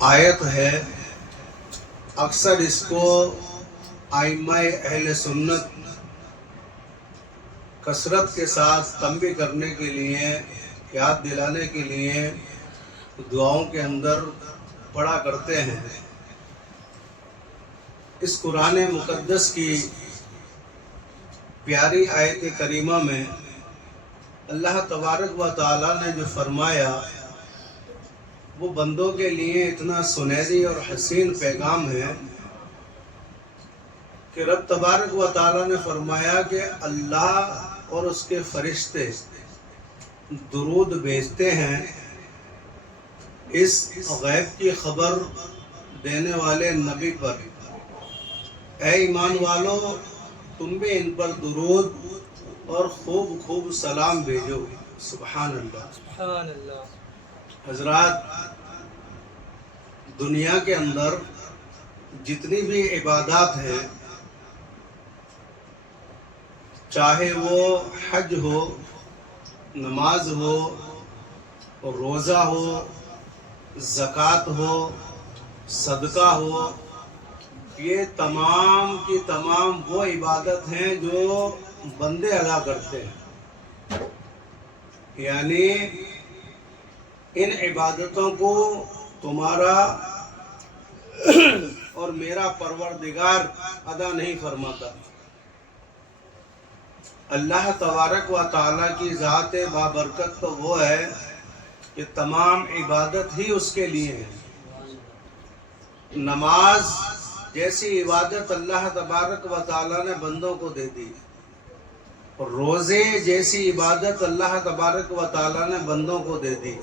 آیت ہے، اکثر اس کو ائمہ اہل سنت کثرت کے ساتھ تنبیہ کرنے کے لیے، یاد دلانے کے لیے دعاؤں کے اندر پڑھا کرتے ہیں۔ اس قرآن مقدس کی پیاری آیت کریمہ میں اللہ تبارک و تعالیٰ نے جو فرمایا وہ بندوں کے لیے اتنا سنہری اور حسین پیغام ہے کہ رب تبارک و تعالیٰ نے فرمایا کہ اللہ اور اس کے فرشتے درود بھیجتے ہیں اس غیب کی خبر دینے والے نبی پر۔ اے ایمان والو، تم بھی ان پر درود اور خوب خوب سلام بھیجو۔ سبحان اللہ، سبحان اللہ۔ حضرات، دنیا کے اندر جتنی بھی عبادات ہیں، چاہے وہ حج ہو، نماز ہو، روزہ ہو، زکوٰۃ ہو، صدقہ ہو، یہ تمام کی تمام وہ عبادت ہیں جو بندے ادا کرتے ہیں۔ یعنی ان عبادتوں کو تمہارا اور میرا پروردگار ادا نہیں فرماتا۔ اللہ تبارک و تعالیٰ کی ذات بابرکت تو وہ ہے کہ تمام عبادت ہی اس کے لیے ہے۔ نماز جیسی عبادت اللہ تبارک و تعالیٰ نے بندوں کو دے دی، روزے جیسی عبادت اللہ تبارک و تعالیٰ نے بندوں کو دے دی،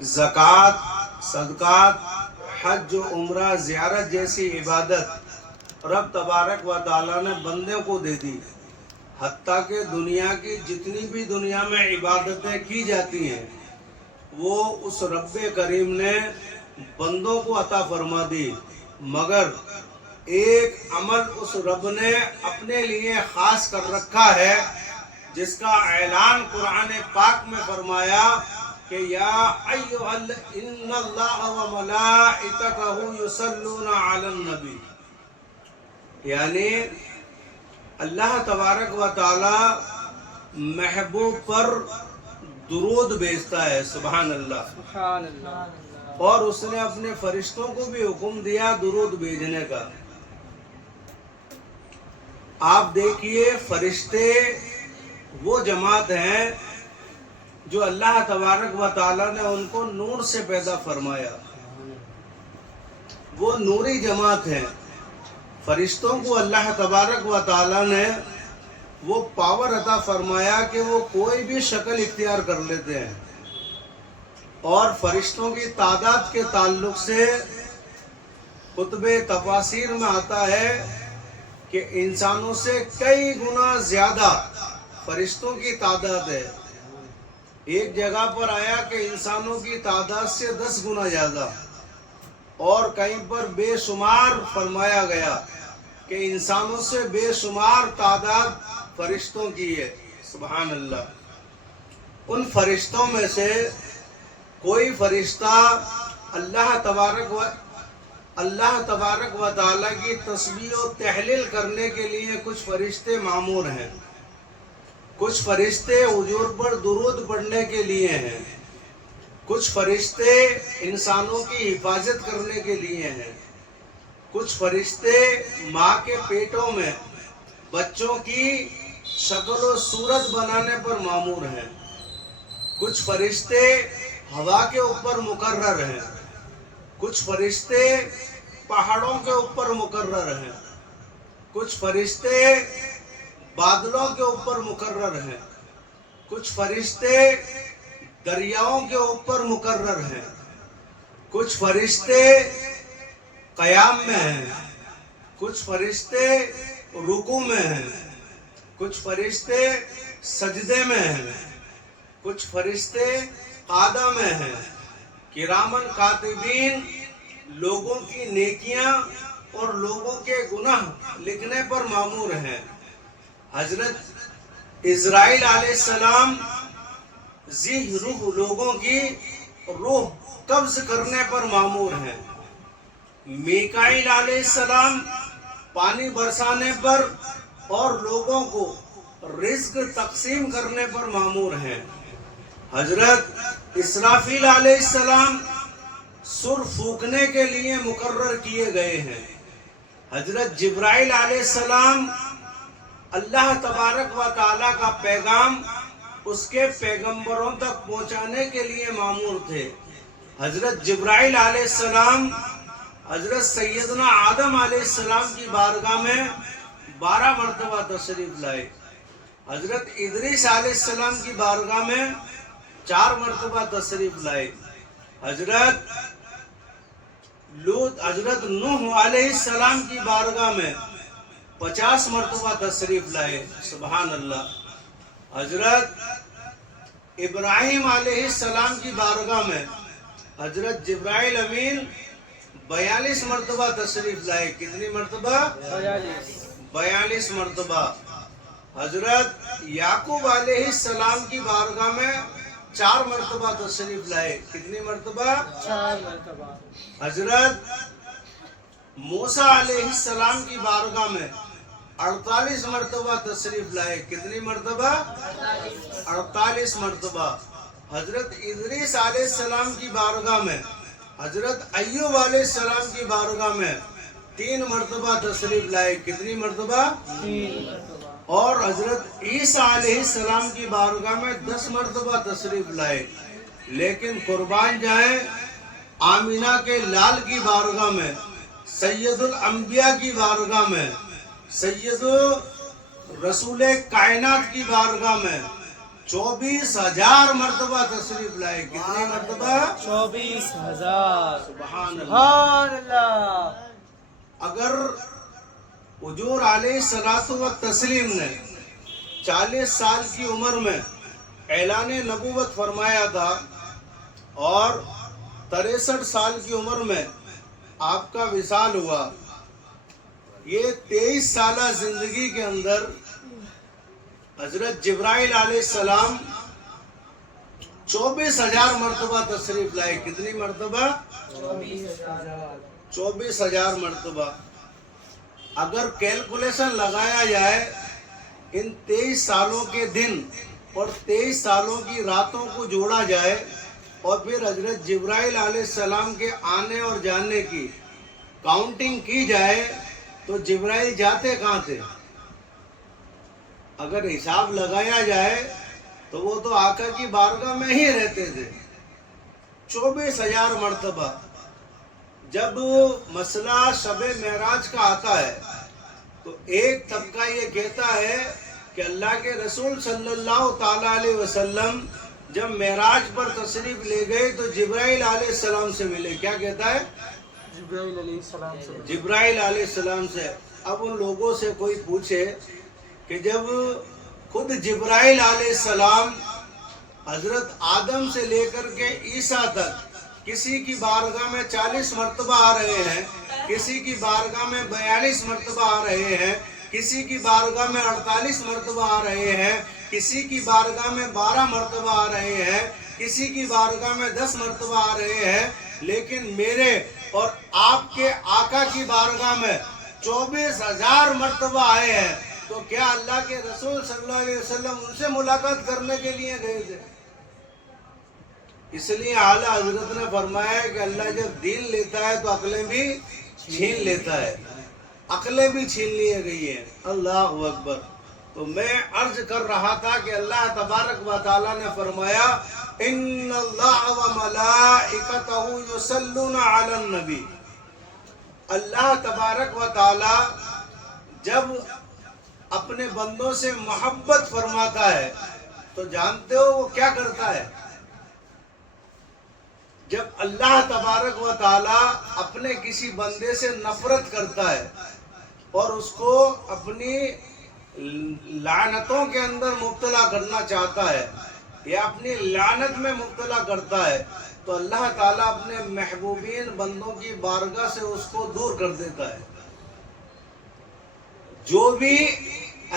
زکوٰۃ، صدقات، حج و عمرہ زیارت جیسی عبادت رب تبارک و تعالیٰ نے بندوں کو دے دی۔ حتیٰ کہ دنیا کی جتنی بھی دنیا میں عبادتیں کی جاتی ہیں وہ اس رب کریم نے بندوں کو عطا فرما دی، مگر ایک عمل اس رب نے اپنے لیے خاص کر رکھا ہے جس کا اعلان قرآن پاک میں فرمایا کہ یا ایھا ان اللہ و ملائکتہ یصلون علی النبی، یعنی اللہ تبارک و تعالی محبوب پر درود بھیجتا ہے۔ سبحان اللہ، سبحان اللہ۔ اور اس نے اپنے فرشتوں کو بھی حکم دیا درود بھیجنے کا۔ آپ دیکھیے، فرشتے وہ جماعت ہیں جو اللہ تبارک و تعالیٰ نے ان کو نور سے پیدا فرمایا، وہ نوری جماعت ہیں۔ فرشتوں کو اللہ تبارک و تعالیٰ نے وہ پاور عطا فرمایا کہ وہ کوئی بھی شکل اختیار کر لیتے ہیں، اور فرشتوں کی تعداد کے تعلق سے کتب تفاسیر میں آتا ہے کہ انسانوں سے کئی گنا زیادہ فرشتوں کی تعداد ہے۔ ایک جگہ پر آیا کہ انسانوں کی تعداد سے 10 گنا زیادہ، اور کہیں پر بے شمار فرمایا گیا کہ انسانوں سے بے شمار تعداد فرشتوں کی ہے۔ سبحان اللہ۔ ان فرشتوں میں سے کوئی فرشتہ اللہ تبارک و تعالیٰ کی تسبیح و تحلیل کرنے کے لیے کچھ فرشتے معمور ہیں، کچھ فرشتے حضور پر درود پڑھنے کے لیے ہیں، کچھ فرشتے انسانوں کی حفاظت کرنے کے لیے ہیں، کچھ فرشتے ماں کے پیٹوں میں بچوں کی شکل و صورت بنانے پر معمور ہیں، کچھ فرشتے ہوا کے اوپر مقرر ہیں، کچھ فرشتے پہاڑوں کے اوپر مقرر ہیں، کچھ فرشتے بادلوں کے اوپر مقرر ہیں، کچھ فرشتے دریاؤں کے اوپر مقرر ہیں، کچھ فرشتے قیام میں ہیں، کچھ فرشتے رکوع میں ہیں، کچھ فرشتے سجدے میں ہیں، کچھ فرشتے قعدہ میں ہیں۔ کرامن کاتبین لوگوں کی نیکیاں اور لوگوں کے گناہ لکھنے پر مامور ہیں۔ حضرت اسرائیل علیہ السلام ذی روح لوگوں کی روح قبض کرنے پر معمور ہیں، میکائیل علیہ السلام پانی برسانے پر اور لوگوں کو رزق تقسیم کرنے پر معمور ہیں، حضرت اسرافیل علیہ السلام سر پھونکنے کے لیے مقرر کیے گئے ہیں، حضرت جبرائیل علیہ السلام اللہ تبارک و تعالیٰ کا پیغام اس کے پیغمبروں تک پہنچانے کے لیے مامور تھے، حضرت جبرائیل علیہ السلام حضرت سیدنا آدم علیہ السلام کی بارگاہ میں 12 مرتبہ تشریف لائے، حضرت ادریس علیہ السلام کی بارگاہ میں 4 مرتبہ تشریف لائے، حضرت نوح علیہ السلام کی بارگاہ میں 50 مرتبہ تشریف لائے، سبحان اللہ، حضرت ابراہیم علیہ السلام کی بارگاہ میں حضرت جبرائیل امین 42 مرتبہ تشریف لائے، کتنی مرتبہ؟ 42 مرتبہ، حضرت یعقوب علیہ السلام کی بارگاہ میں 4 مرتبہ تشریف لائے، کتنی مرتبہ؟ 4 مرتبہ، حضرت موسیٰ علیہ السلام کی بارگاہ میں 48 مرتبہ تشریف لائے، کتنی مرتبہ؟ 48 مرتبہ، حضرت ادریس علیہ السلام کی بارگاہ میں حضرت ایوب علیہ السلام کی بارگاہ میں 3 مرتبہ تشریف لائے، کتنی مرتبہ؟ 3 مرتبہ، اور حضرت عیسیٰ علیہ السلام کی بارگاہ میں 10 مرتبہ تشریف لائے، لیکن قربان جائیں آمینہ کے لال کی بارگاہ میں، سید الانبیاء کی بارگاہ میں، سید رسول کائنات کی بارگاہ میں 24,000 مرتبہ تشریف لائے، کتنی مرتبہ؟ 24,000، سبحان اللہ۔ سبحان اللہ۔ اگر حضور علیہ الصلوۃ والتسلیم نے 40 سال کی عمر میں اعلان نبوت فرمایا تھا اور 63 سال کی عمر میں آپ کا وصال ہوا، یہ 23 سالہ زندگی کے اندر حضرت جبرائیل علیہ السلام 24,000 مرتبہ تشریف لائے، کتنی مرتبہ؟ 24,000، 24,000 مرتبہ۔ اگر کیلکولیشن لگایا جائے ان 23 سالوں کے دن اور 23 سالوں کی راتوں کو جوڑا جائے اور پھر حضرت جبرائیل علیہ السلام کے آنے اور جانے کی کاؤنٹنگ کی جائے تو جبرائیل جاتے کہاں تھے؟ اگر حساب لگایا جائے تو وہ تو آقا کی بارگاہ میں ہی رہتے تھے 24,000 مرتبہ۔ جب مسئلہ شب معراج کا آتا ہے تو ایک طبقہ یہ کہتا ہے کہ اللہ کے رسول صلی اللہ تعالیٰ علیہ وسلم جب معراج پر تشریف لے گئے تو جبرائیل علیہ السلام سے ملے، کیا کہتا ہے؟ جبرائیل علیہ السلام سے، جبرائیل علیہ السلام سے۔ اب ان لوگوں سے کوئی پوچھے کہ جب خود جبرائیل علیہ السلام حضرت آدم سے لے کر کے عیسیٰ تک کسی کی بارگاہ میں 40 مرتبہ آ رہے ہیں، کسی کی بارگاہ میں 42 مرتبہ آ رہے ہیں، کسی کی بارگاہ میں 48 مرتبہ آ رہے ہیں، کسی کی بارگاہ میں 12 مرتبہ آ رہے ہیں، کسی کی بارگاہ میں 10 مرتبہ آ رہے ہیں، لیکن میرے اور آپ کے آقا کی بارگاہ میں 24,000 مرتبہ آئے ہیں، تو کیا اللہ کے رسول صلی اللہ علیہ وسلم ان سے ملاقات کرنے کے لیے گئے تھے؟ اس لیے اعلیٰ حضرت نے فرمایا کہ اللہ جب دین لیتا ہے تو عقلیں بھی چھین لیتا ہے، عقلیں بھی چھین لیے گئی ہیں، اللہ اکبر۔ تو میں عرض کر رہا تھا کہ اللہ تبارک و تعالیٰ نے فرمایا ان اللہ و ملائکتہ یصلون علی النبی، اللہ تبارک و تعالیٰ جب اپنے بندوں سے محبت فرماتا ہے تو جانتے ہو وہ کیا کرتا ہے؟ جب اللہ تبارک و تعالیٰ اپنے کسی بندے سے نفرت کرتا ہے اور اس کو اپنی لعنتوں کے اندر مبتلا کرنا چاہتا ہے یا اپنی لعنت میں مبتلا کرتا ہے تو اللہ تعالیٰ اپنے محبوبین بندوں کی بارگاہ سے اس کو دور کر دیتا ہے۔ جو بھی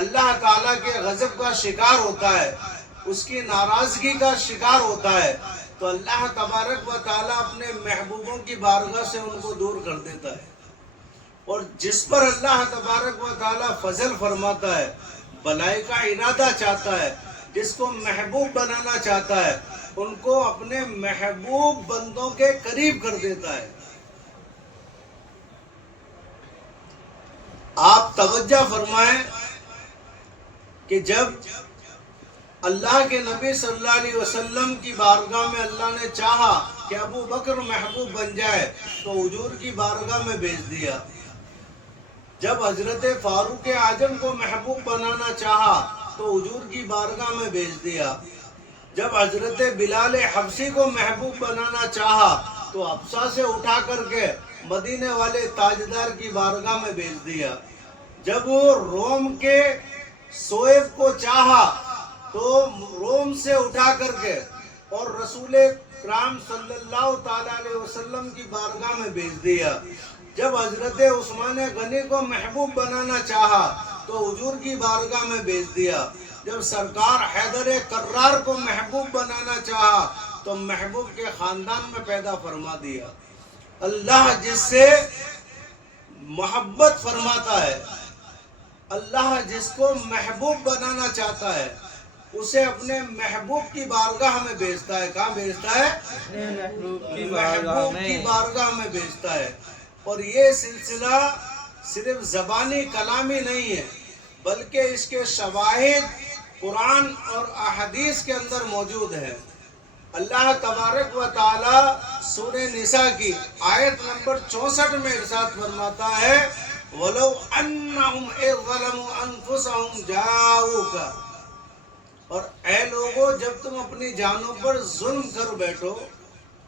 اللہ تعالیٰ کے غضب کا شکار ہوتا ہے، اس کی ناراضگی کا شکار ہوتا ہے، تو اللہ تبارک و تعالیٰ اپنے محبوبوں کی بارگاہ سے ان کو دور کر دیتا ہے، اور جس پر اللہ تبارک و تعالیٰ فضل فرماتا ہے، بلائی کا ارادہ چاہتا ہے، جس کو محبوب بنانا چاہتا ہے، ان کو اپنے محبوب بندوں کے قریب کر دیتا ہے۔ آپ توجہ فرمائیں کہ جب اللہ کے نبی صلی اللہ علیہ وسلم کی بارگاہ میں اللہ نے چاہا کہ ابو بکر محبوب بن جائے تو حضور کی بارگاہ میں بھیج دیا۔ جب حضرت فاروق اعظم کو محبوب بنانا چاہا تو حضور کی بارگاہ میں بھیج دیا۔ جب حضرت بلال حبشی کو محبوب بنانا چاہا تو حبشہ سے اٹھا کر کے مدینے والے تاجدار کی بارگاہ میں بھیج دیا۔ جب روم کے سویب کو چاہا تو روم سے اٹھا کر کے اور رسول کرام صلی اللہ تعالی علیہ وسلم کی بارگاہ میں بھیج دیا۔ جب حضرت عثمان غنی کو محبوب بنانا چاہا تو حضور کی بارگاہ میں بھیج دیا۔ جب سرکار حیدر کرار کو محبوب بنانا چاہا تو محبوب کے خاندان میں پیدا فرما دیا۔ اللہ جس سے محبت فرماتا ہے، اللہ جس کو محبوب بنانا چاہتا ہے، اسے اپنے محبوب کی بارگاہ میں بھیجتا ہے۔ کہاں بھیجتا ہے؟ محبوب کی محبوب کی بارگاہ میں بھیجتا ہے۔ اور یہ سلسلہ صرف زبانی کلامی نہیں ہے، بلکہ اس کے شواہد قرآن اور احادیث کے اندر موجود ہے۔ اللہ تبارک و تعالی سورہ نساء کی آیت نمبر 64 میں ارشاد فرماتا ہے وَلَوْ أَنَّهُمْ إِذْ ظَلَمُوا أَنفُسَهُمْ جَاءُوكَ، اور اے لوگو جب تم اپنی جانوں پر ظلم کر بیٹھو،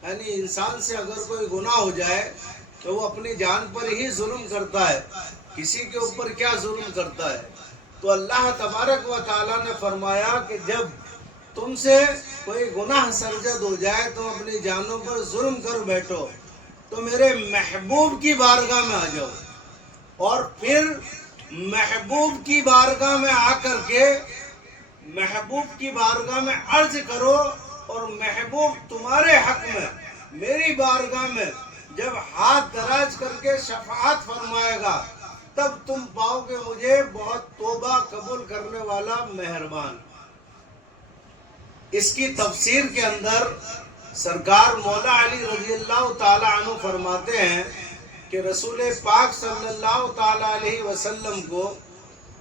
یعنی انسان سے اگر کوئی گناہ ہو جائے تو وہ اپنی جان پر ہی ظلم کرتا ہے، کسی کے اوپر کیا ظلم کرتا ہے۔ تو اللہ تبارک و تعالیٰ نے فرمایا کہ جب تم سے کوئی گناہ سرزد ہو جائے، تم اپنی جانوں پر ظلم کر بیٹھو تو میرے محبوب کی بارگاہ میں آ جاؤ، اور پھر محبوب کی بارگاہ میں آ کر کے محبوب کی بارگاہ میں عرض کرو، اور محبوب تمہارے حق میں میری بارگاہ میں جب ہاتھ دراز کر کے شفاعت فرمائے گا تب تم پاؤ گے مجھے بہت توبہ قبول کرنے والا مہربان۔ اس کی تفسیر کے اندر سرکار مولا علی رضی اللہ تعالی عنہ فرماتے ہیں کہ رسول پاک صلی اللہ تعالی علیہ وسلم کو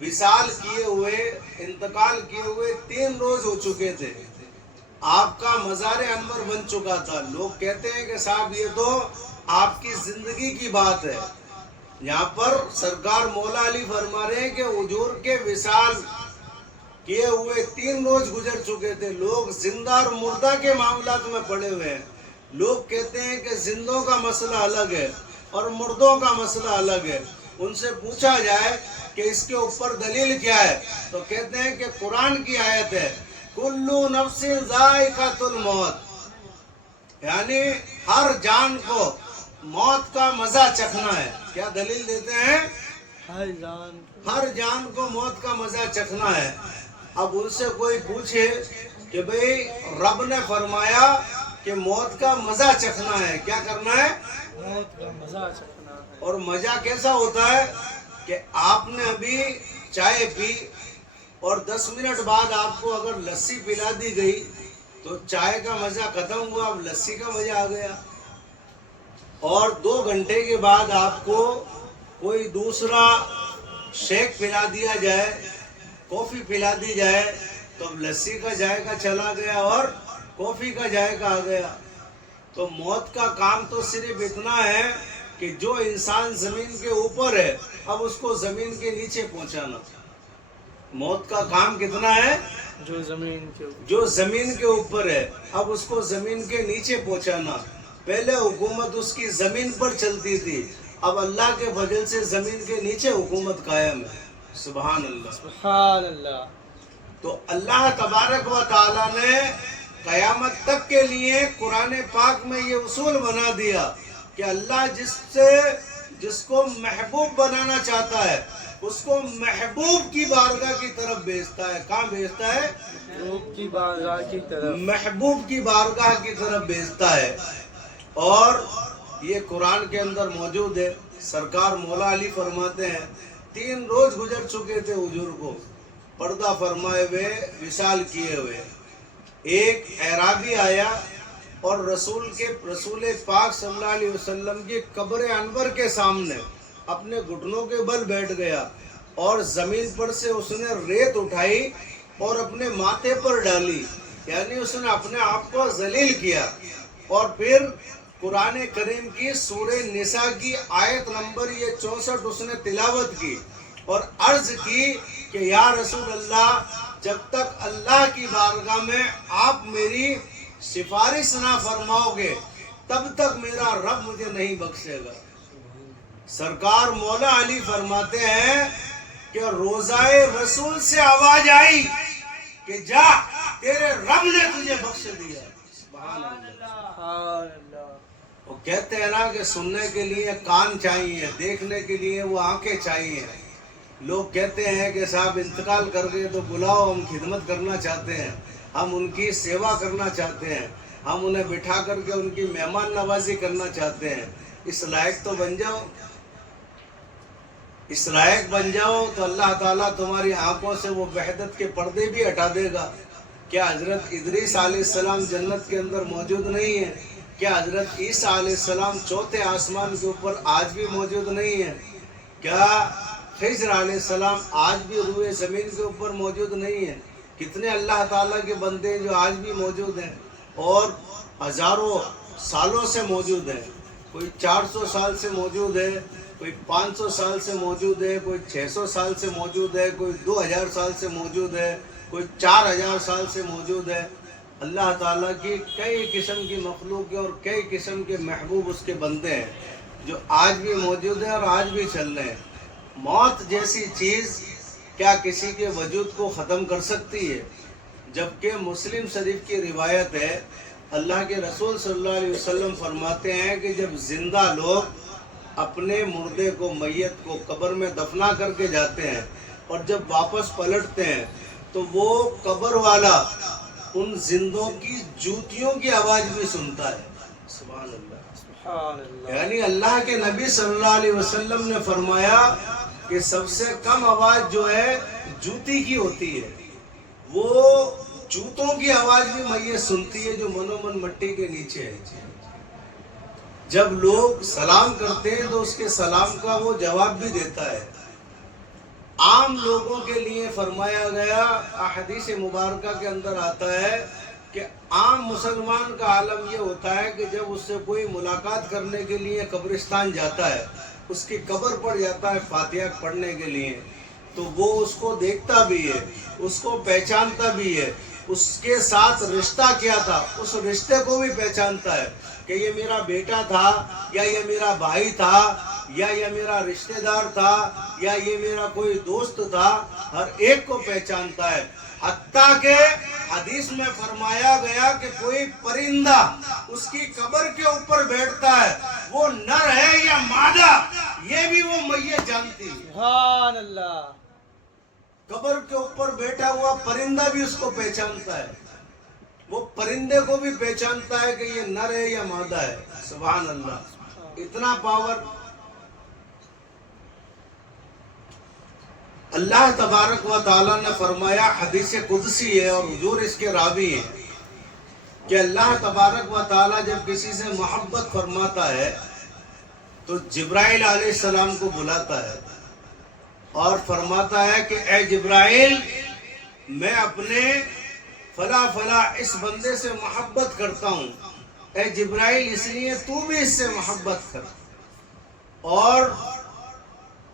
وصال کیے ہوئے، انتقال کیے ہوئے 3 روز ہو چکے تھے۔ آپ کا مزار انور بن چکا تھا۔ لوگ کہتے ہیں کہ صاحب یہ تو آپ کی زندگی کی بات ہے۔ یہاں پر سرکار مولا علی فرما رہے ہیں کہ حضور کے وصال کیے ہوئے 3 روز گزر چکے تھے۔ لوگ زندہ اور مردہ کے معاملات میں پڑے ہوئے ہیں۔ لوگ کہتے ہیں کہ زندوں کا مسئلہ الگ ہے اور مردوں کا مسئلہ الگ ہے۔ ان سے پوچھا جائے کہ اس کے اوپر دلیل کیا ہے تو کہتے ہیں کہ قرآن کی آیت ہے کلو نفس ذائقۃ الموت، یعنی ہر جان کو موت کا مزہ چکھنا ہے۔ کیا دلیل دیتے ہیں؟ ہر جان کو موت کا مزہ چکھنا ہے۔ اب ان سے کوئی پوچھے کہ بھئی رب نے فرمایا کہ موت کا مزہ چکھنا ہے، کیا کرنا ہے؟ موت کا مزہ چکھنا ہے۔ اور مزہ کیسا ہوتا ہے کہ آپ نے ابھی چائے پی اور 10 منٹ بعد آپ کو اگر لسی پلا دی گئی تو چائے کا مزہ ختم ہوا، اب لسی کا مزہ آ گیا۔ اور 2 گھنٹے کے بعد آپ کو کوئی دوسرا شیک پلا دیا جائے، کافی پلا دی جائے تو اب لسی کا ذائقہ چلا گیا اور کافی کا ذائقہ آ گیا۔ تو موت کا کام تو صرف اتنا ہے کہ جو انسان زمین کے اوپر ہے اب اس کو زمین کے نیچے پہنچانا۔ موت کا کام کتنا ہے؟ جو زمین کے اوپر، جو زمین کے اوپر ہے اب اس کو زمین کے نیچے پہنچانا۔ پہلے حکومت اس کی زمین پر چلتی تھی، اب اللہ کے فضل سے زمین کے نیچے حکومت قائم ہے۔ سبحان اللہ، سبحان اللہ۔ تو اللہ تبارک و تعالیٰ نے قیامت تک کے لیے قرآن پاک میں یہ اصول بنا دیا کہ اللہ جس کو محبوب بنانا چاہتا ہے اس کو محبوب کی بارگاہ کی طرف بھیجتا ہے. کہاں بھیجتا ہے؟ محبوب کی بارگاہ کی طرف. محبوب کی بارگاہ کی طرف بھیجتا ہے. اور یہ قرآن کے اندر موجود ہے. سرکار مولا علی فرماتے ہیں 3 روز گزر چکے تھے حضور کو پردہ فرمائے ہوئے وصال کیے ہوئے. ایک اعرابی آیا اور رسول پاک صلی اللہ علیہ وسلم کی قبر انور کے سامنے اپنے گھٹنوں کے بل بیٹھ گیا اور زمین پر سے اس نے ریت اٹھائی اور اپنے ماتھے پر ڈالی. یعنی اس نے اپنے آپ کو ذلیل کیا. اور پھر قرآن کریم کی سورہ نساء کی آیت نمبر یہ 64 اس نے تلاوت کی اور عرض کی کہ یا رسول اللہ جب تک اللہ کی بارگاہ میں آپ میری سفارش نہ فرماؤ گے تب تک میرا رب مجھے نہیں بخشے گا. سرکار مولا علی فرماتے ہیں کہ روزائے رسول سے آواز آئی کہ جا تیرے رب نے تجھے بخش دیا. سبحان اللہ. وہ کہتے ہیں نا کہ سننے کے لیے کان چاہیے, دیکھنے کے لیے وہ آنکھیں چاہیے. لوگ کہتے ہیں کہ صاحب انتقال کر گئے تو بلاؤ, ہم خدمت کرنا چاہتے ہیں, ہم ان کی سیوا کرنا چاہتے ہیں, ہم انہیں بٹھا کر کے ان کی مہمان نوازی کرنا چاہتے ہیں. اس لائق تو بن جاؤ, اس لائق بن جاؤ تو اللہ تعالیٰ تمہاری آنکھوں سے وہ وحدت کے پردے بھی ہٹا دے گا. کیا حضرت ادریس علیہ السلام جنت کے اندر موجود نہیں ہے؟ کیا حضرت عیسیٰ علیہ السلام چوتھے آسمان کے اوپر آج بھی موجود نہیں ہے؟ کیا خضر علیہ السلام آج بھی روئے زمین کے اوپر موجود نہیں ہے؟ کتنے اللہ تعالیٰ کے بندے جو آج بھی موجود ہیں اور ہزاروں سالوں سے موجود ہیں. کوئی 400 سال سے موجود ہے, کوئی 500 سال سے موجود ہے, کوئی 600 سال سے موجود ہے, کوئی 2000 سال سے موجود ہے, کوئی 4000 سال سے موجود ہے. اللہ تعالیٰ کی کئی قسم کی مخلوق اور کئی قسم کے محبوب اس کے بندے ہیں جو آج بھی موجود ہیں اور آج بھی چل رہے ہیں. موت جیسی چیز کیا کسی کے وجود کو ختم کر سکتی ہے؟ جبکہ مسلم شریف کی روایت ہے, اللہ کے رسول صلی اللہ علیہ وسلم فرماتے ہیں کہ جب زندہ لوگ اپنے مردے کو, میت کو قبر میں دفنا کر کے جاتے ہیں اور جب واپس پلٹتے ہیں تو وہ قبر والا ان زندوں کی جوتیوں کی آواز بھی سنتا ہے. سبحان اللہ. یعنی اللہ کے نبی صلی اللہ علیہ وسلم نے فرمایا کہ سب سے کم آواز جو ہے جوتی کی ہوتی ہے. وہ جوتوں کی آواز بھی میت سنتی ہے جو منومن مٹی کے نیچے ہے. جب لوگ سلام کرتے ہیں تو اس کے سلام کا وہ جواب بھی دیتا ہے. عام لوگوں کے لیے فرمایا گیا, احادیث مبارکہ کے اندر آتا ہے کہ عام مسلمان کا عالم یہ ہوتا ہے کہ جب اس سے کوئی ملاقات کرنے کے لیے قبرستان جاتا ہے, اس کی قبر پر جاتا ہے فاتحہ پڑھنے کے لیے, تو وہ اس کو دیکھتا بھی ہے, اس کو پہچانتا بھی ہے, اس کے ساتھ رشتہ کیا تھا اس رشتے کو بھی پہچانتا ہے کہ یہ میرا بیٹا تھا یا یہ میرا بھائی تھا یا یہ میرا رشتہ دار تھا یا یہ میرا کوئی دوست تھا. ہر ایک کو پہچانتا ہے. حتیٰ کہ حدیث میں فرمایا گیا کہ کوئی پرندہ اس کی قبر کے اوپر بیٹھتا ہے, وہ نر ہے یا مادہ یہ بھی وہ میت جانتی ہے. سبحان اللہ. قبر کے اوپر بیٹھا ہوا پرندہ بھی اس کو پہچانتا ہے, وہ پرندے کو بھی پہچانتا ہے کہ یہ نر ہے یا مادہ ہے. سبحان اللہ. اتنا پاور اللہ تبارک و تعالیٰ نے فرمایا. حدیث قدسی ہے اور حضور اس کے راوی ہیں کہ اللہ تبارک و تعالیٰ جب کسی سے محبت فرماتا ہے تو جبرائیل علیہ السلام کو بلاتا ہے اور فرماتا ہے کہ اے جبرائیل, میں اپنے فلاں فلاں اس بندے سے محبت کرتا ہوں. اے جبرائیل اس لیے تو بھی اس سے محبت کر, اور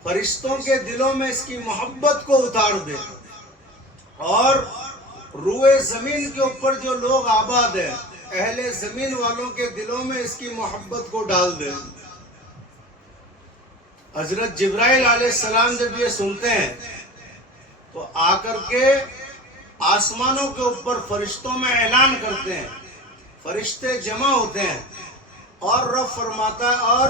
فرشتوں کے دلوں میں اس کی محبت کو اتار دے, اور روئے زمین کے اوپر جو لوگ آباد ہیں اہل زمین والوں کے دلوں میں اس کی محبت کو ڈال دے. حضرت جبرائیل علیہ السلام جب یہ سنتے ہیں تو آ کر کے آسمانوں کے اوپر فرشتوں میں اعلان کرتے ہیں. فرشتے جمع ہوتے ہیں اور رب فرماتا ہے, اور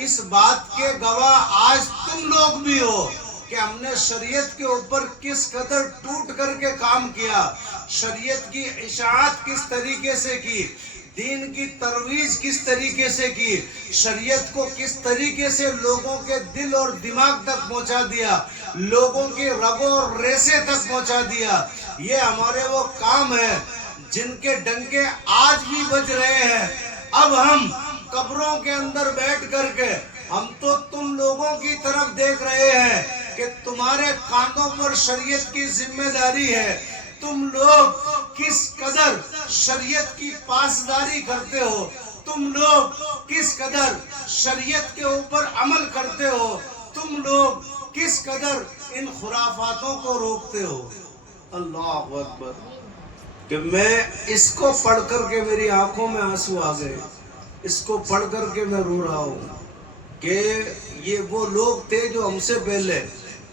اس بات کے گواہ آج تم لوگ بھی ہو کہ ہم نے شریعت کے اوپر کس قدر ٹوٹ کر کے کام کیا، شریعت کی اشاعت کس طریقے سے کی، دین کی ترویج کس طریقے سے کی، شریعت کو کس طریقے سے لوگوں کے دل اور دماغ تک پہنچا دیا، لوگوں کی رگوں اور ریسے تک پہنچا دیا۔ یہ ہمارے وہ کام ہیں جن کے ڈنکے آج بھی بج رہے ہیں۔ اب ہم قبروں کے اندر بیٹھ کر کے ہم تو تم لوگوں کی طرف دیکھ رہے ہیں کہ تمہارے کاندھوں پر شریعت کی ذمہ داری ہے، تم لوگ کس قدر شریعت کی پاسداری کرتے ہو، تم لوگ کس قدر شریعت کے اوپر عمل کرتے ہو، تم لوگ کس قدر ان خرافاتوں کو روکتے ہو۔ اللہ اکبر! کہ میں اس کو پڑھ کر کے میری آنکھوں میں آنسو آ گئے، اس کو پڑھ کر کے میں رو رہا ہوں کہ یہ وہ لوگ تھے جو ہم سے پہلے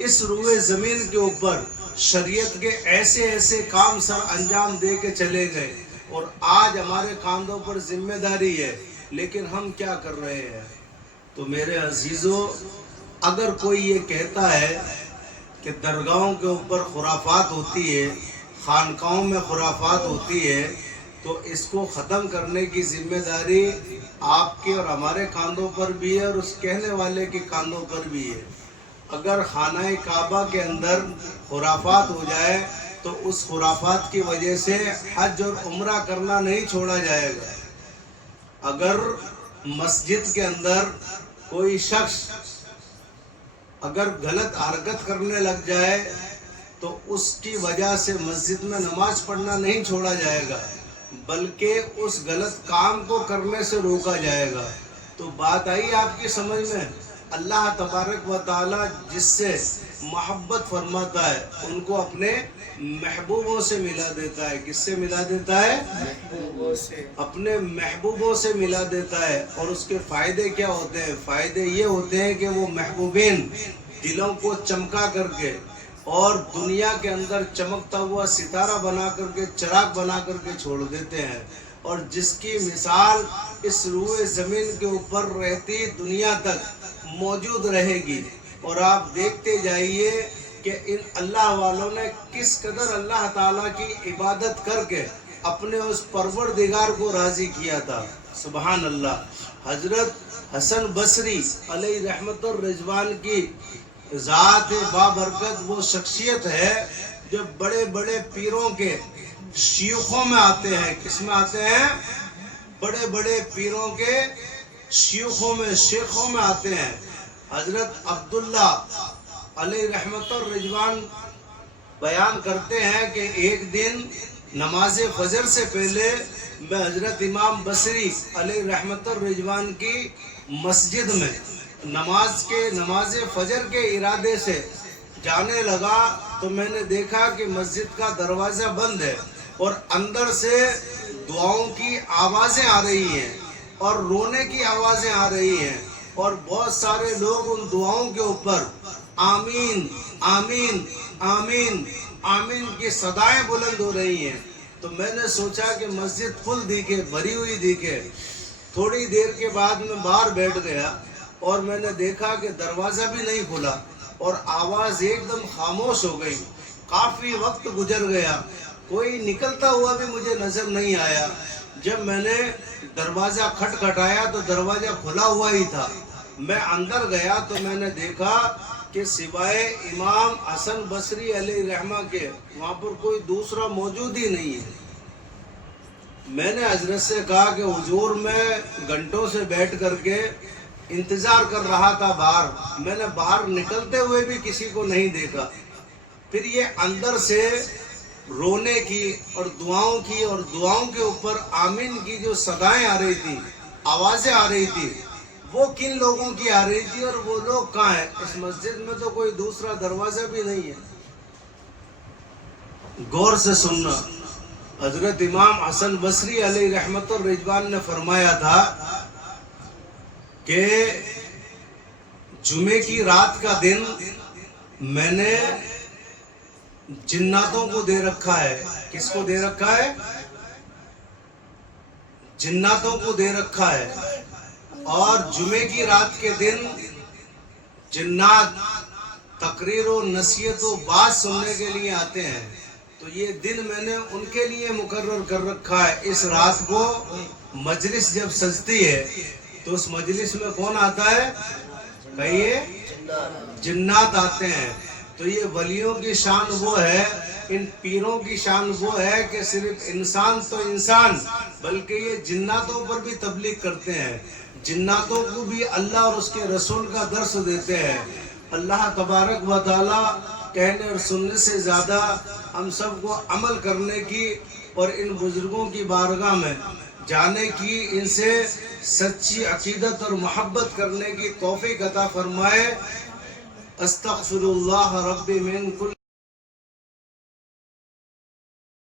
اس روئے زمین کے اوپر شریعت کے ایسے ایسے کام سر انجام دے کے چلے گئے، اور آج ہمارے کاندھوں پر ذمہ داری ہے، لیکن ہم کیا کر رہے ہیں؟ تو میرے عزیزو، اگر کوئی یہ کہتا ہے کہ درگاہوں کے اوپر خرافات ہوتی ہے، خانقاہوں میں خرافات ہوتی ہے، تو اس کو ختم کرنے کی ذمہ داری آپ کے اور ہمارے کاندھوں پر بھی ہے، اور اس کہنے والے کے کاندھوں پر بھی ہے۔ اگر خانہ کعبہ کے اندر خرافات ہو جائے تو اس خرافات کی وجہ سے حج اور عمرہ کرنا نہیں چھوڑا جائے گا۔ اگر مسجد کے اندر کوئی شخص اگر غلط حرکت کرنے لگ جائے تو اس کی وجہ سے مسجد میں نماز پڑھنا نہیں چھوڑا جائے گا، بلکہ اس غلط کام کو کرنے سے روکا جائے گا۔ تو بات آئی آپ کی سمجھ میں؟ اللہ تبارک و تعالی جس سے محبت فرماتا ہے ان کو اپنے محبوبوں سے ملا دیتا ہے۔ کس سے ملا دیتا ہے؟ محبوبوں سے۔ اپنے محبوبوں سے ملا دیتا ہے۔ اور اس کے فائدے کیا ہوتے ہیں؟ فائدے یہ ہوتے ہیں کہ وہ محبوبین دلوں کو چمکا کر کے اور دنیا کے اندر چمکتا ہوا ستارہ بنا کر کے، چراغ بنا کر کے چھوڑ دیتے ہیں، اور جس کی مثال اس روئے زمین کے اوپر رہتی دنیا تک موجود رہے گی۔ اور آپ دیکھتے جائیے کہ ان اللہ والوں نے کس قدر اللہ تعالیٰ کی عبادت کر کے اپنے اس پروردگار کو راضی کیا تھا۔ سبحان اللہ! حضرت حسن بصری علیہ رحمت الرضوان کی ذات بابرکت وہ شخصیت ہے جو بڑے بڑے پیروں کے شیوخوں میں آتے ہیں۔ کس میں آتے ہیں؟ بڑے بڑے پیروں کے شیوخوں میں، شیخوں میں آتے ہیں۔ حضرت عبداللہ علیہ رحمت الرضوان بیان کرتے ہیں کہ ایک دن نماز فجر سے پہلے میں حضرت امام بصری علیہ رحمت الرضوان کی مسجد میں نماز فجر کے ارادے سے جانے لگا، تو میں نے دیکھا کہ مسجد کا دروازہ بند ہے اور اندر سے دعاؤں کی آوازیں آ رہی ہیں اور رونے کی آوازیں آ رہی ہیں، اور بہت سارے لوگ ان دعاؤں کے اوپر آمین آمین آمین آمین کی صدائیں بلند ہو رہی ہیں۔ تو میں نے سوچا کہ مسجد فل دکھے، بھری ہوئی دکھے۔ تھوڑی دیر کے بعد میں باہر بیٹھ گیا اور میں نے دیکھا کہ دروازہ بھی نہیں کھلا اور آواز ایک دم خاموش ہو گئی۔ کافی وقت گزر گیا، کوئی نکلتا ہوا بھی مجھے نظر نہیں آیا۔ جب میں نے دروازہ کھٹکھٹایا تو دروازہ کھلا ہوا ہی تھا۔ میں اندر گیا تو میں نے دیکھا کہ سوائے امام حسن بصری علیہ رحمہ کے وہاں پر کوئی دوسرا موجود ہی نہیں ہے۔ میں نے حضرت سے کہا کہ حضور میں گھنٹوں سے بیٹھ کر کے انتظار کر رہا تھا باہر، میں نے باہر نکلتے ہوئے بھی کسی کو نہیں دیکھا۔ پھر یہ اندر سے رونے کی اور دعاؤں کے اوپر آمین کی جو صدائیں آ رہی تھی، آوازیں آ رہی تھی، وہ کن لوگوں کی آ رہی تھی اور وہ لوگ کہاں ہیں؟ اس مسجد میں تو کوئی دوسرا دروازہ بھی نہیں ہے۔ غور سے سننا، حضرت امام حسن بصری علیہ رحمت الرضوان نے فرمایا تھا کہ جمعے کی رات کا دن میں نے جناتوں کو دے رکھا ہے۔ کس کو دے رکھا ہے؟ جناتوں کو دے رکھا ہے، اور جمعے کی رات کے دن جنات تقریر و نصیحت و بات سننے کے لیے آتے ہیں، تو یہ دن میں نے ان کے لیے مقرر کر رکھا ہے۔ اس رات کو مجلس جب سجتی ہے تو اس مجلس میں کون آتا ہے؟ کہیے، جنات آتے ہیں۔ تو یہ ولیوں کی شان وہ ہے، ان پیروں کی شان وہ ہے کہ صرف انسان تو انسان بلکہ یہ جناتوں پر بھی تبلیغ کرتے ہیں، جناتوں کو بھی اللہ اور اس کے رسول کا درس دیتے ہیں۔ اللہ تبارک و تعالی کہنے اور سننے سے زیادہ ہم سب کو عمل کرنے کی اور ان بزرگوں کی بارگاہ میں جانے کی، ان سے سچی عقیدت اور محبت کرنے کی توفیق عطا فرمائے۔ استغفر اللہ ربی من کل